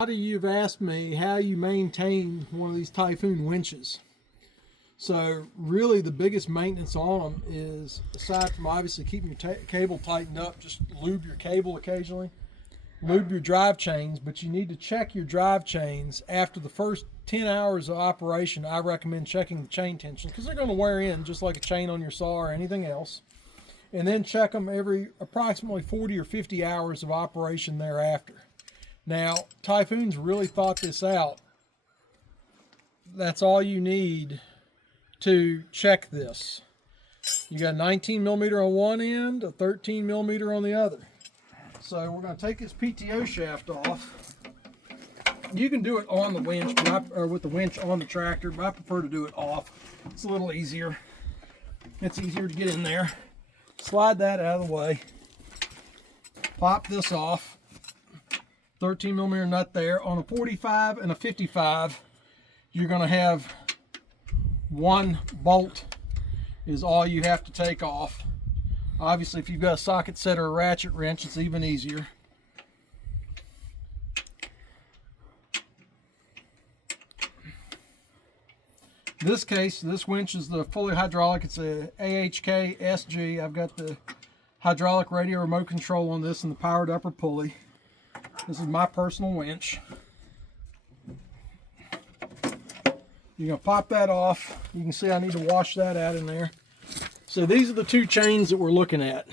A lot of you have asked me how you maintain one of these Tajfun winches. So really the biggest maintenance on them is, aside from obviously keeping your cable tightened up, just lube your cable occasionally, lube your drive chains, but you need to check your drive chains after the first 10 hours of operation. I recommend checking the chain tension because they're going to wear in just like a chain on your saw or anything else. And then check them every approximately 40 or 50 hours of operation thereafter. Now, Tajfun's really thought this out. That's all you need to check this. You got a 19 millimeter on one end, a 13 millimeter on the other. So we're going to take this PTO shaft off. You can do it on the winch, or with the winch on the tractor, but I prefer to do it off. It's a little easier. It's easier to get in there. Slide that out of the way. Pop this off. 13 millimeter nut there. On a 45 and a 55, you're going to have one bolt is all you have to take off. Obviously, if you've got a socket set or a ratchet wrench, it's even easier. In this case, this winch is the fully hydraulic. It's a AHK SG. I've got the hydraulic radio remote control on this and the powered upper pulley. This is my personal winch. You're going to pop that off. You can see I need to wash that out in there. So these are the two chains that we're looking at.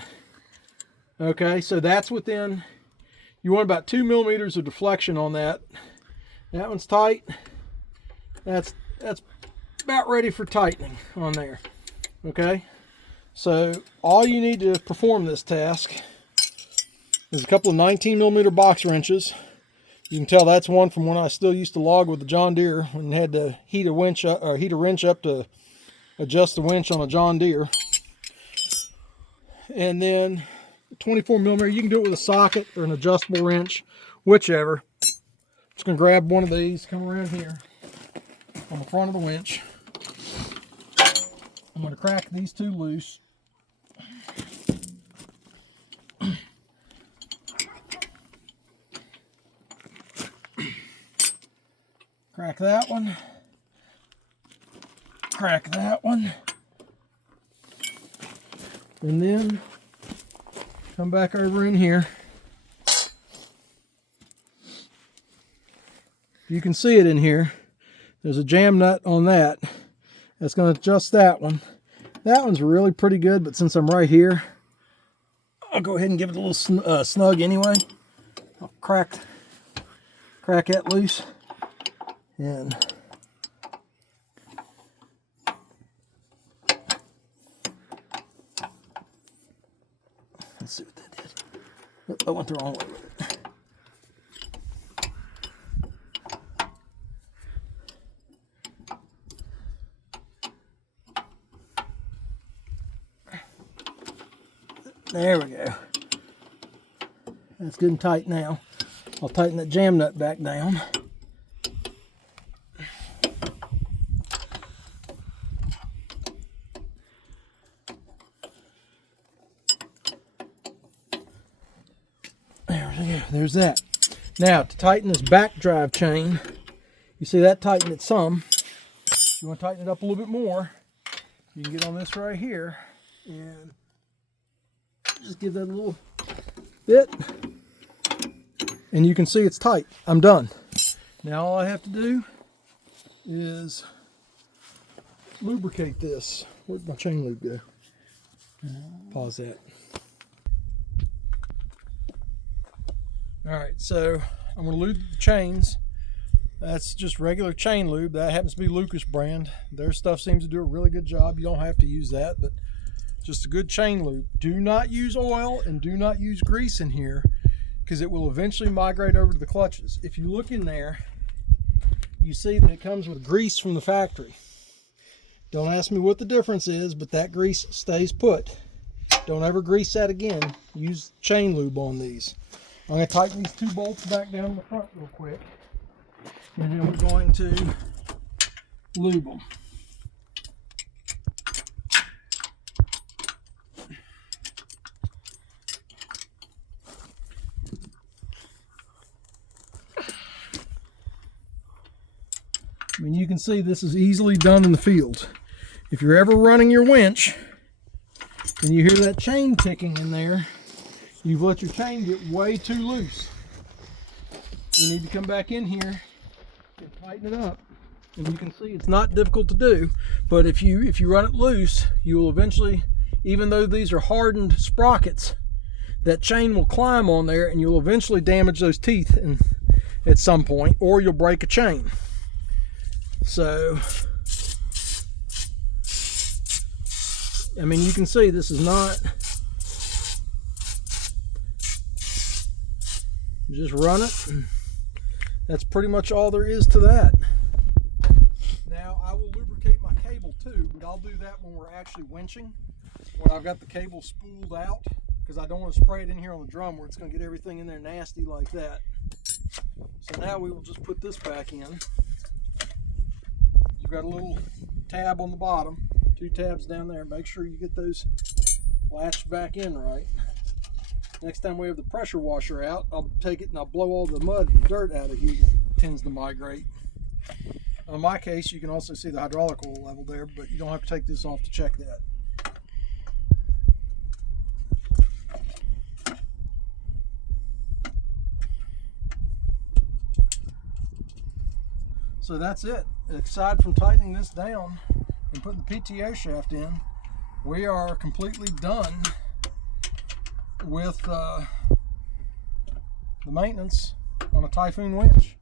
Okay, so that's within, you want about 2 millimeters of deflection on that. That one's tight. That's about ready for tightening on there. Okay, so all you need to perform this task is a couple of 19 millimeter box wrenches. You can tell that's one from when I still used to log with the John Deere and had to heat a winch up, or heat a wrench up to adjust the winch on a John Deere. And then 24 millimeter, you can do it with a socket or an adjustable wrench, whichever. Just gonna grab one of these, come around here on the front of the winch. I'm gonna crack these two loose. Crack that one. Crack that one. And then come back over in here. You can see it in here. There's a jam nut on that. That's going to adjust that one. That one's really pretty good, but since I'm right here, I'll go ahead and give it a little snug anyway. I'll crack that loose. And let's see what that did. Oh, I went the wrong way with it. There we go. That's good and tight now. I'll tighten that jam nut back down. There's that. Now to tighten this back drive chain, you see that tightened it some. If you want to tighten it up a little bit more, you can get on this right here and just give that a little bit, and you can see it's tight. I'm done. Now all I have to do is lubricate this. Where'd my chain lube go? Pause that. Alright, so I'm going to lube the chains. That's just regular chain lube. That happens to be Lucas brand. Their stuff seems to do a really good job. You don't have to use that, but just a good chain lube. Do not use oil and do not use grease in here because it will eventually migrate over to the clutches. If you look in there, you see that it comes with grease from the factory. Don't ask me what the difference is, but that grease stays put. Don't ever grease that again. Use chain lube on these. I'm going to tighten these two bolts back down in the front real quick, and then we're going to lube them. I mean, you can see this is easily done in the field. If you're ever running your winch and you hear that chain ticking in there, you've let your chain get way too loose. You need to come back in here and tighten it up. And you can see it's not difficult to do, but if you run it loose, you will eventually, even though these are hardened sprockets, that chain will climb on there and you'll eventually damage those teeth at some point, or you'll break a chain. So, I mean, you can see this is not, just run it. That's pretty much all there is to that. Now, I will lubricate my cable too, but I'll do that when we're actually winching, when I've got the cable spooled out, because I don't want to spray it in here on the drum where it's going to get everything in there nasty like that. So now we will just put this back in. You've got a little tab on the bottom, 2 tabs down there. Make sure you get those latched back in right. Next time we have the pressure washer out, I'll take it and I'll blow all the mud and dirt out of here that tends to migrate. In my case, you can also see the hydraulic oil level there, but you don't have to take this off to check that. So that's it. Aside from tightening this down and putting the PTO shaft in, we are completely done with the maintenance on a Tajfun winch.